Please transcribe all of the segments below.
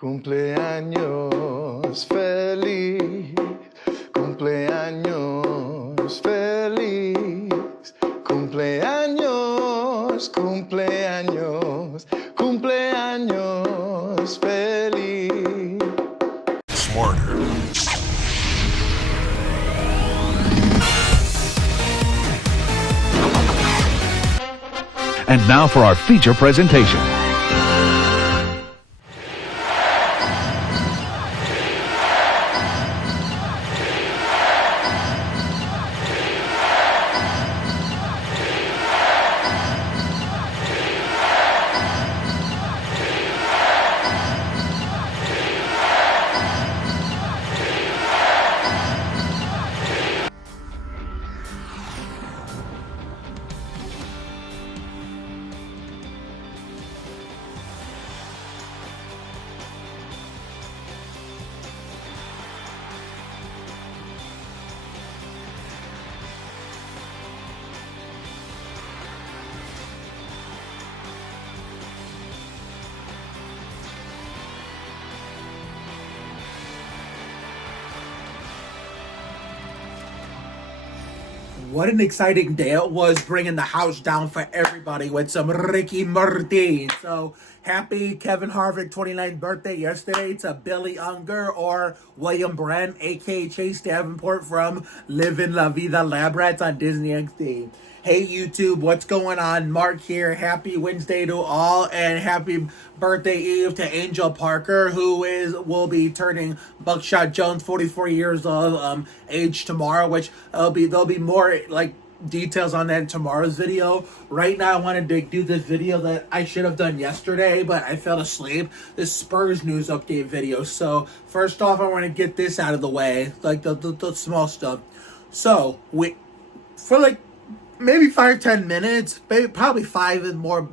Cumpleaños feliz, cumpleaños feliz, cumpleaños, cumpleaños, cumpleaños feliz. Smarter. And now for our feature presentation. What an exciting day it was, bringing the house down for everybody with some Ricky Martin. So happy Kevin Harvick 29th birthday yesterday to Billy Unger or William Brent, aka Chase Davenport from Livin' La Vida Lab Rats on Disney XD. Hey YouTube, what's going on? Mark here. Happy Wednesday to all, and happy birthday eve to Angel Parker, who will be turning Buckshot Jones 44 years of age tomorrow, which there'll be more like details on that in tomorrow's video. Right now I wanted to do this video that I should have done yesterday, but I fell asleep. This Spurs news update video. So first off, I want to get this out of the way, like the small stuff. So for like maybe 5-10 minutes, maybe probably 5 is more,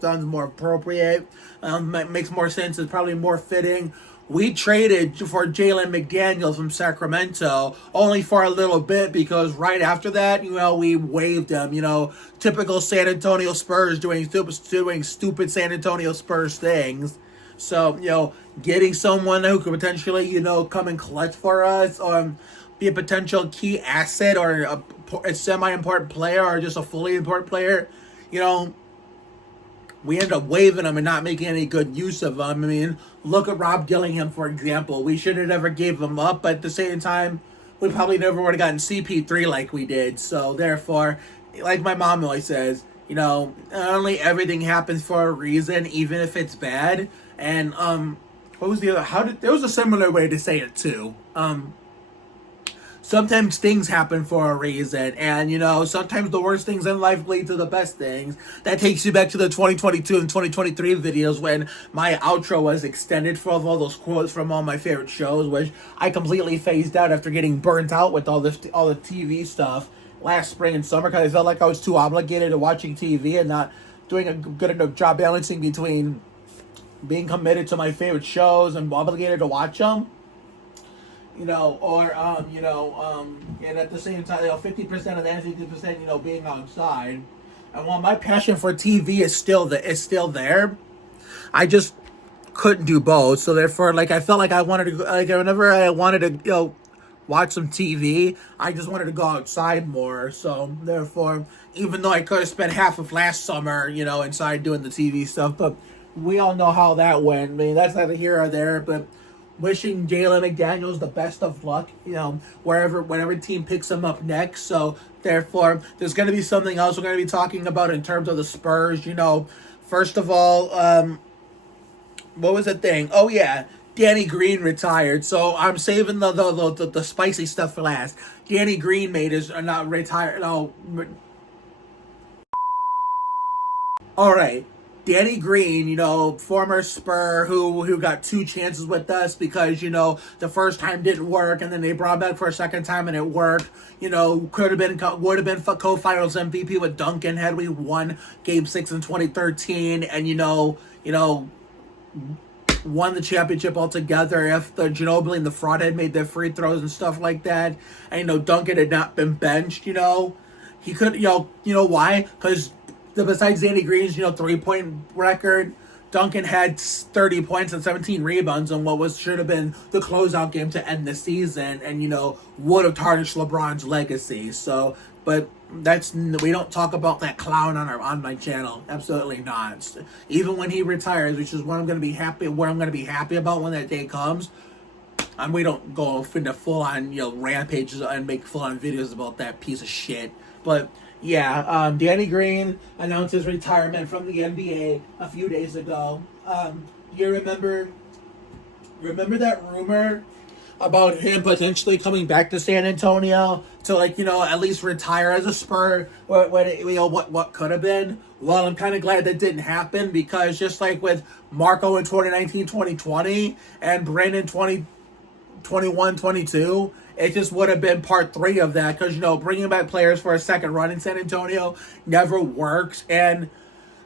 sounds more appropriate. Makes more sense. It's probably more fitting. We traded for Jalen McDaniels from Sacramento only for a little bit, because right after that, we waived him. Typical San Antonio Spurs doing stupid San Antonio Spurs things. So, getting someone who could potentially, come and clutch for us, or be a potential key asset, or a semi-important player, or just a fully important player, we ended up waiving him and not making any good use of him. I mean, look at Rob Dillingham, for example. We should have never gave him up, but at the same time, we probably never would have gotten CP3 like we did. So, therefore, like my mom always says, not only everything happens for a reason, even if it's bad. And, what was the other? There was a similar way to say it, too. Sometimes things happen for a reason, and sometimes the worst things in life lead to the best things. That takes you back to the 2022 and 2023 videos when my outro was extended for all those quotes from all my favorite shows, which I completely phased out after getting burnt out with all the TV stuff last spring and summer, because I felt like I was too obligated to watching TV and not doing a good enough job balancing between being committed to my favorite shows and obligated to watch them. And at the same time, 50% of that, 50%, being outside. And while my passion for TV is still there, I just couldn't do both. So therefore, I felt like I wanted to, whenever I wanted to, watch some TV, I just wanted to go outside more. So therefore, even though I could have spent half of last summer, inside doing the TV stuff, but we all know how that went. I mean, that's neither here or there, but wishing Jalen McDaniels the best of luck, whenever team picks him up next. So therefore, there's going to be something else we're going to be talking about in terms of the Spurs. First of all, what was the thing? Oh yeah, Danny Green retired. So I'm saving the spicy stuff for last. Danny Green not retired. No. All right. Danny Green, former Spur who got 2 chances with us because, the first time didn't work, and then they brought him back for a second time and it worked. Would have been co-finals MVP with Duncan had we won Game 6 in 2013, and, won the championship altogether if the Ginobili and the fraud had made their free throws and stuff like that. And, Duncan had not been benched, He could, why? Because besides Danny Green's, 3-point record, Duncan had 30 points and 17 rebounds on what should have been the closeout game to end the season, and would have tarnished LeBron's legacy. So, but we don't talk about that clown on my channel. Absolutely not. Even when he retires, which is what I'm going to be happy about when that day comes. And we don't go into full on rampages and make full on videos about that piece of shit. But yeah, Danny Green announced his retirement from the NBA a few days ago. You remember that rumor about him potentially coming back to San Antonio to at least retire as a Spur? What could have been? Well, I'm kind of glad that didn't happen, because just like with Marco in 2019-2020 and Brandon 2021-22, it just would have been part 3 of that, because bringing back players for a second run in San Antonio never works. And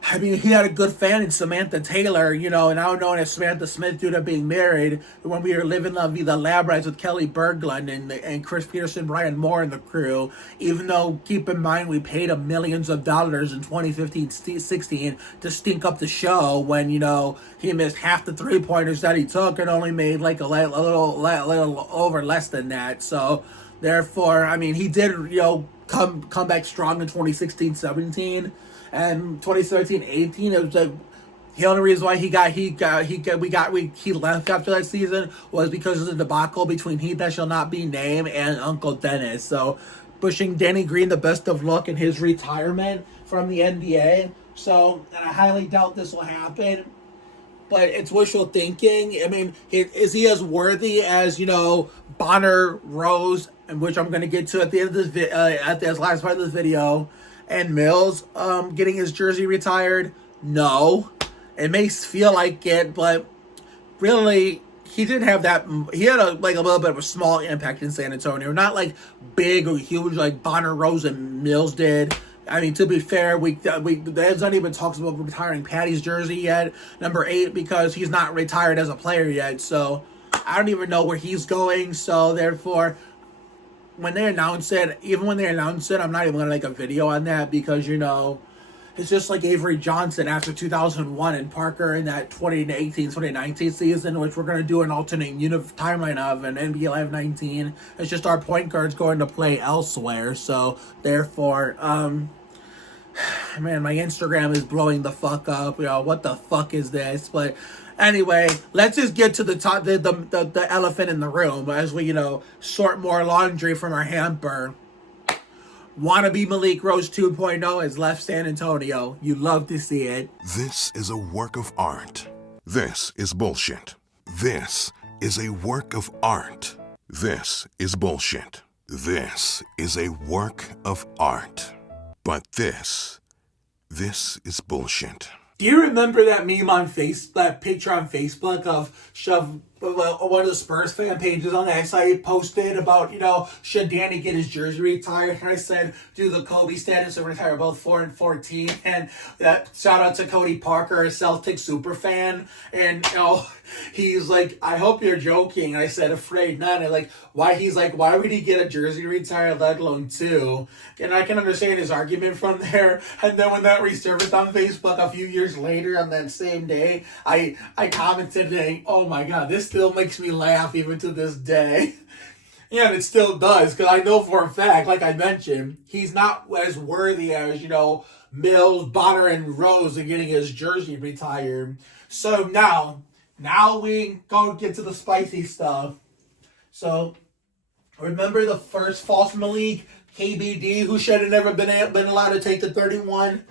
I mean, he had a good fan in Samantha Taylor, now known as Samantha Smith due to being married, when we were living La Vida Lab Rides with Kelly Berglund and Chris Peterson, Brian Moore, and the crew. Even though, keep in mind, we paid him millions of dollars in 2015-16 to stink up the show when, he missed half the 3-pointers that he took and only made like a little over less than that. So, therefore, I mean, he did, come back strong in 2016-17. And 2017-18, it was the only reason why he left after that season was because of the debacle between He That Shall Not Be Named and Uncle Dennis. So, wishing Danny Green the best of luck in his retirement from the NBA. So, and I highly doubt this will happen, but it's wishful thinking. I mean, is he as worthy as Bonner, Rose, and which I'm going to get to at the end of this at the last part of this video, and Mills getting his jersey retired? No. It may feel like it, but really, he didn't have that. He had a little bit of a small impact in San Antonio. Not like big or huge like Bonner, Rose, and Mills did. I mean, to be fair, there's not even talks about retiring Patty's jersey yet, number 8, because he's not retired as a player yet. So I don't even know where he's going. So therefore, when they announce it, I'm not even going to make a video on that, because, it's just like Avery Johnson after 2001 and Parker in that 2018-2019 season, which we're going to do an alternate timeline of in NBA Live 19. It's just our point guards going to play elsewhere. So, therefore, man, my Instagram is blowing the fuck up. What the fuck is this? But anyway, let's just get to the elephant in the room as we, sort more laundry from our hamper. Wannabe Malik Rose 2.0 has left San Antonio. You love to see it. This is a work of art. This is bullshit. This is a work of art. This is bullshit. This is a work of art. But this is bullshit. Do you remember that meme that picture on Facebook of one of the Spurs fan pages on that site posted about, should Danny get his jersey retired? And I said, do the Kobe status and retire both 4 and 14. And that shout out to Cody Parker, a Celtic super fan. And, he's like, I hope you're joking. And I said, afraid not. And why would he get a jersey retired, let alone 2? And I can understand his argument from there. And then when that resurfaced on Facebook a few years later on that same day, I commented saying, oh my God, this still makes me laugh even to this day. Yeah, and it still does, because I know for a fact, like I mentioned, he's not as worthy as, Mills, Bonner, and Rose in getting his jersey retired. So now we go get to the spicy stuff. So, remember the first false Malik, KBD, who should have never been allowed to take the 31?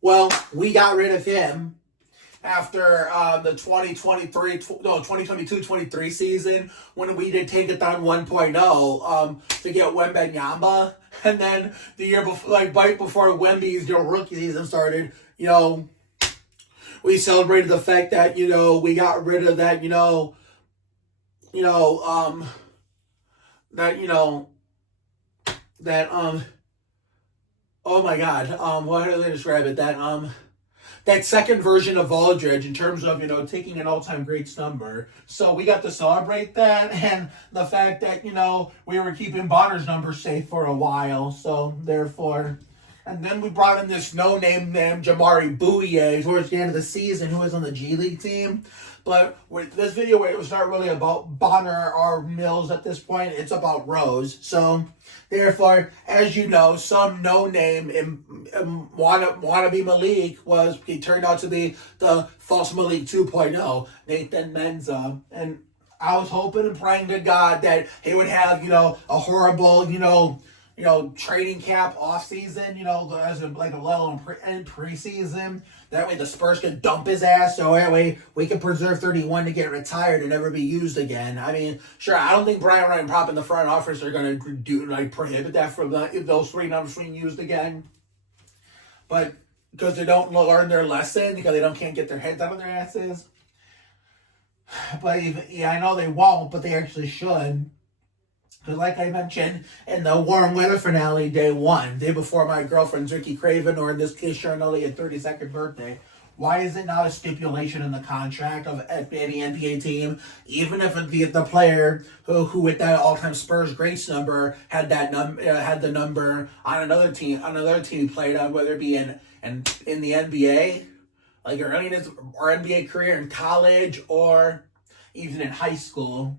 Well, we got rid of him after the 2022-23 season, when we did Tankathon 1.0 to get Wembanyama. And then the year before, right before Wemby's rookie season started, we celebrated the fact that, we got rid of that, oh my God, what do they describe it? That second version of Aldridge in terms of, taking an all-time greats number. So we got to celebrate that, and the fact that, we were keeping Bonner's number safe for a while. So therefore, And then we brought in this no-name named Jamari Bouye towards the end of the season, who was on the G League team. But with this video, it was not really about Bonner or Mills at this point. It's about Rose. So, therefore, as you know, some no-name wannabe Malik he turned out to be the false Malik 2.0, Nathan Menza. And I was hoping and praying to God that he would have, a horrible, training camp off season, as in like a level in preseason. That way the Spurs could dump his ass, so that way we can preserve 31 to get retired and never be used again. I mean, sure, I don't think Brian Wright and Prop in the front office are going to prohibit that from those three numbers being used again. But because they don't learn their lesson, because they can't get their heads out of their asses. But I know they won't, but they actually should. Because like I mentioned in the warm weather finale, day before my girlfriend's Ricky Craven, or in this case, Sharon Elliott's 32nd birthday, why is it not a stipulation in the contract of any NBA team, even if the player who with that all-time Spurs greats number had the number on another team he played on, whether it be in the NBA, like early in his NBA career in college or even in high school.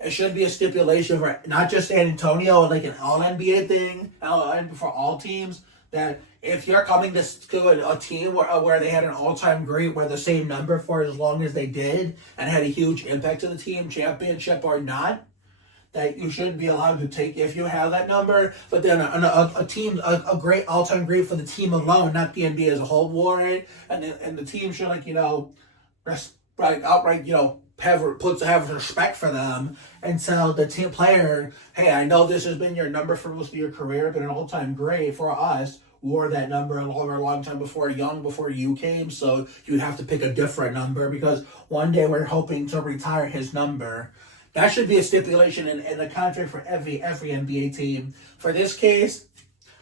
It should be a stipulation for not just San Antonio, like an all-NBA thing, for all teams, that if you're coming to a team where they had an all-time great, wear the same number for as long as they did, and had a huge impact to the team, championship or not, that you shouldn't be allowed to take if you have that number. But then a great all-time great for the team alone, not the NBA as a whole, wore it, and the team should have respect for them and tell the team player, hey, I know this has been your number for most of your career, but an all-time great for us wore that number a long time before you came, so you'd have to pick a different number because one day we're hoping to retire his number. That should be a stipulation in the contract for every NBA team. For this case,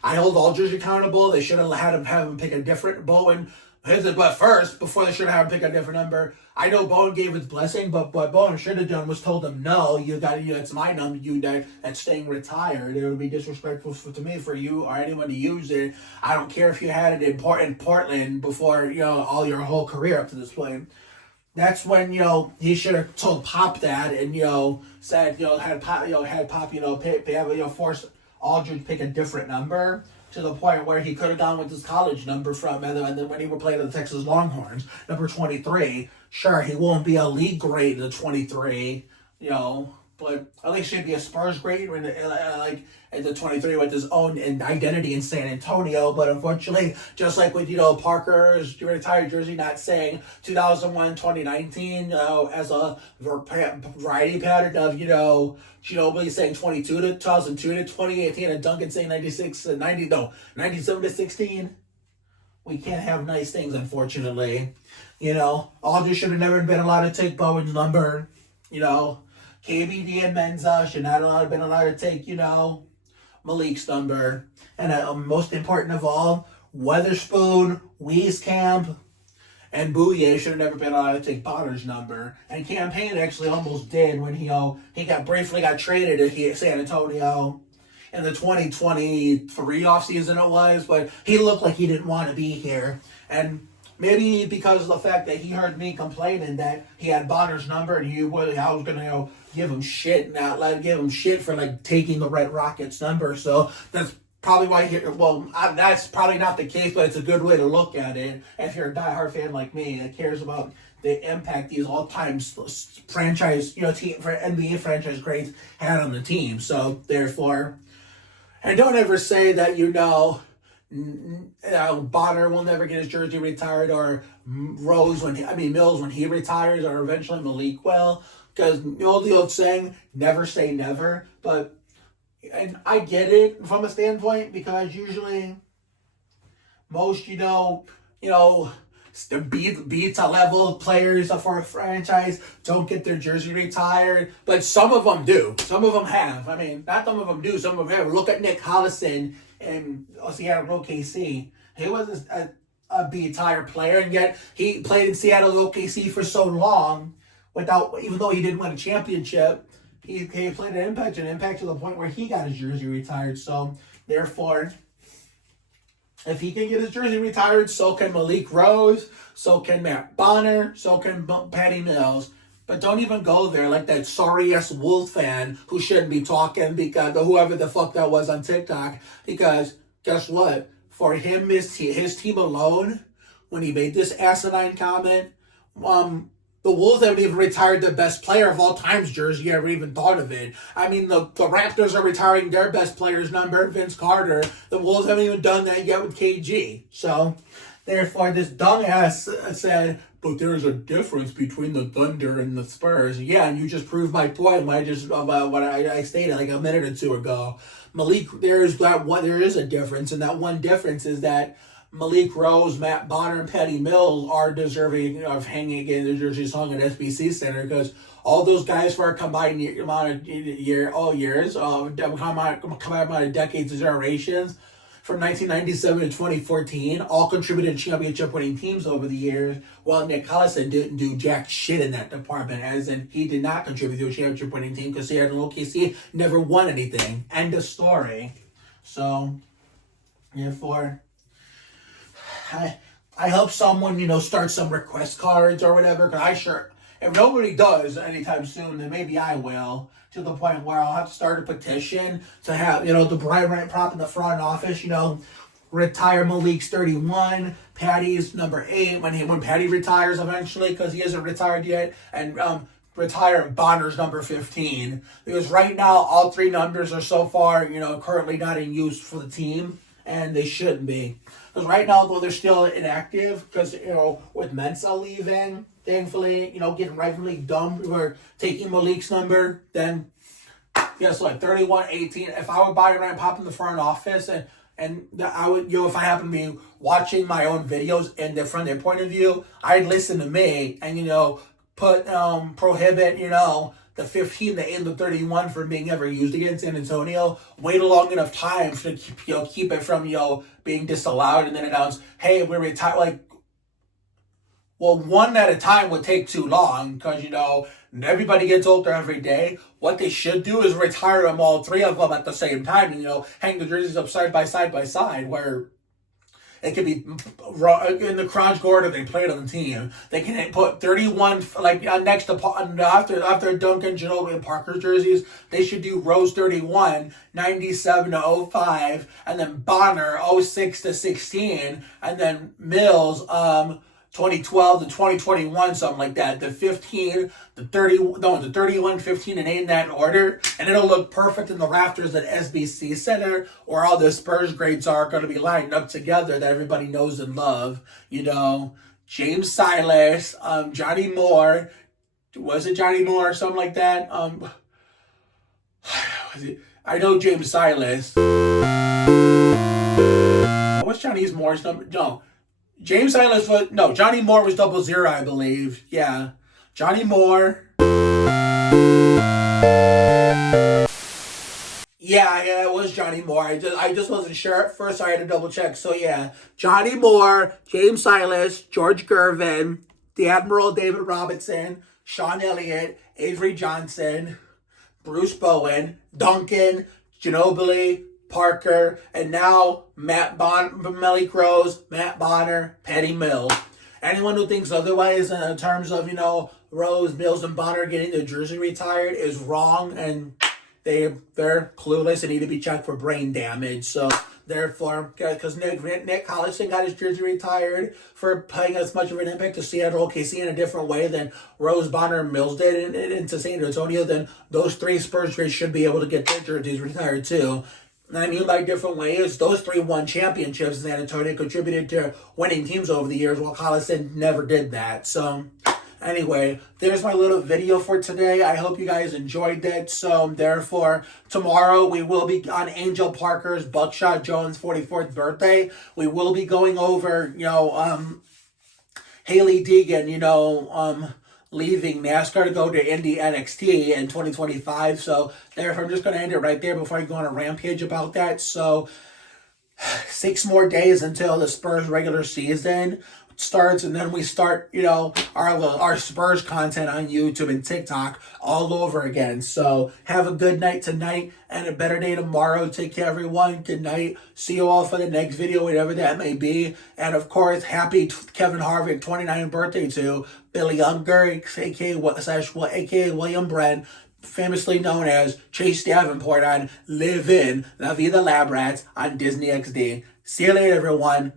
I hold Aldridge accountable. They should have him pick a different Bowen. But first, before they should have him pick a different number, I know Bowen gave his blessing, but what Bowen should have done was told him, no, it's my number, that's staying retired. It would be disrespectful to me for you or anyone to use it. I don't care if you had it in Portland before, all your whole career up to this point. That's when, he should have told Pop that and, said, had Pop, force Aldridge to pick a different number, to the point where he could have gone with his college number and then when he were playing the Texas Longhorns, number 23. Sure, he won't be a league great in the 23, but at least he'd be a Spurs great at the 23 with his own identity in San Antonio. But unfortunately, just like with Parker's retired jersey not saying 2001-2019 as a variety pattern of Ginobili saying 22 to 2002 to 2018 and Duncan saying 97 to 16. We can't have nice things, unfortunately. Aldridge should have never been allowed to take Bowen's number. KBD and Menza should not have been allowed to take, Malik's number. And most important of all, Weatherspoon, Wieskamp, and Bouye should have never been allowed to take Bonner's number. And Campaign actually almost did when he briefly got traded to San Antonio in the 2023 offseason it was, but he looked like he didn't want to be here. And maybe because of the fact that he heard me complaining that he had Bonner's number and I was going to give him shit, not give him shit for taking the Red Rockets number. So that's probably why that's probably not the case, but it's a good way to look at it. If you're a diehard fan like me that cares about the impact these all-time franchise, team for NBA franchise greats had on the team. So therefore, and don't ever say that Bonner will never get his jersey retired, or Mills when he retires, or eventually Malik will, because the old saying, never say never. And I get it from a standpoint, because usually most the beta level players for a franchise don't get their jersey retired, but some of them do. Some of them have. Not some of them do. Some of them have. Look at Nick Collison in Seattle OKC. He was a beta player, and yet he played in Seattle OKC for so long even though he didn't win a championship. He played an impact to the point where he got his jersey retired. So therefore, If he can get his jersey retired, so can Malik Rose, so can Matt Bonner, so can Patty Mills. But don't even go there like that sorry-ass Wolf fan who shouldn't be talking, because whoever the fuck that was on TikTok. Because guess what? For him, his team alone, when he made this asinine comment, the Wolves haven't even retired the best player of all time's jersey, ever even thought of it. I mean, the Raptors are retiring their best player's number, Vince Carter. The Wolves haven't even done that yet with KG. So, therefore, this dumbass said, but there's a difference between the Thunder and the Spurs. Yeah, and you just proved my point about what I stated like a minute or two ago. Malik, there is a difference, and that one difference is that Malik Rose, Matt Bonner, and Patty Mills are deserving of hanging in the jerseys hung at SBC Center, because all those guys for a combined amount of years, combined of decades and generations, from 1997 to 2014, all contributed to championship-winning teams over the years, while Nick Collison didn't do jack shit in that department, as in he did not contribute to a championship-winning team because he had an OKC never won anything. End of story. So, therefore, I hope someone, starts some request cards or whatever, because if nobody does anytime soon, then maybe I will, to the point where I'll have to start a petition to have, the bright red prop in the front office, retire Malik's 31, Patty's number 8, when Patty retires eventually, because he isn't retired yet, and retire Bonner's number 15, because right now, all three numbers are so far, currently not in use for the team, and they shouldn't be. Because right now, though, they're still inactive, because, with Mensa leaving, thankfully, getting rightfully dumb for taking Malik's number, then, guess what, 31, 18, if I would buy a and pop in the front office, and I would, if I happen to be watching my own videos and from their point of view, I'd listen to me, and, prohibit, the 15, the 8, and the 31 from being ever used against San Antonio. Wait a long enough time to keep it from being disallowed, and then announce, hey, we're retired. One at a time would take too long, because everybody gets older every day. What they should do is retire them, all three of them at the same time, and hang the jerseys up side by side, where it could be in the chronological order they played on the team. They can put 31 next to after Duncan, Ginobili, and Parker jerseys. They should do Rose 31, 97 to 05, and then Bonner 06 to 16, and then Mills 2012 to 2021, something like that. The 15, the 31, 15, and 8 in that order. And it'll look perfect in the rafters at SBC Center, where all the Spurs grades are going to be lined up together that everybody knows and love. James Silas, Johnny Moore. Was it Johnny Moore or something like that? I know James Silas. What's Johnny Moore's number? No. James Silas Johnny Moore was 00, I believe. Yeah. Johnny Moore. Yeah, it was Johnny Moore. I just wasn't sure at first, so I had to double check. So yeah, Johnny Moore, James Silas, George Gervin, the Admiral David Robinson, Sean Elliott, Avery Johnson, Bruce Bowen, Duncan, Ginobili, Parker, and now Malik Rose, Matt Bonner, Patty Mills. Anyone who thinks otherwise in terms of, Rose, Mills, and Bonner getting their jersey retired is wrong, and they're clueless and need to be checked for brain damage. So therefore, because Nick Collison got his jersey retired for playing as much of an impact to Seattle OKC in a different way than Rose, Bonner, and Mills did into San Antonio, then those three Spurs greats should be able to get their jerseys retired too. And I mean by different ways, those three won championships in San Antonio, contributed to winning teams over the years, while Collison never did that. So anyway, there's my little video for today. I hope you guys enjoyed that. So therefore, tomorrow we will be on Angel Parker's Buckshot Jones' 44th birthday. We will be going over, Haley Deegan, leaving NASCAR to go to Indy NXT in 2025. So therefore, I'm just going to end it right there before I go on a rampage about that. So 6 more days until the Spurs regular season. starts, and then we start, our Spurs content on YouTube and TikTok all over again. So have a good night tonight and a better day tomorrow. Take care, everyone. Good night. See you all for the next video, whatever that may be. And of course, happy Kevin Harvick 29th birthday to Billy Unger, aka William Brent, famously known as Chase Davenport on Live In La Vida Lab Rats on Disney XD. See you later, everyone.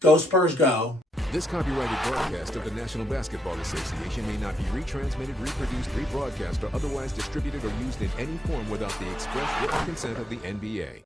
Go Spurs, go. This copyrighted broadcast of the National Basketball Association may not be retransmitted, reproduced, rebroadcast, or otherwise distributed or used in any form without the express written consent of the NBA.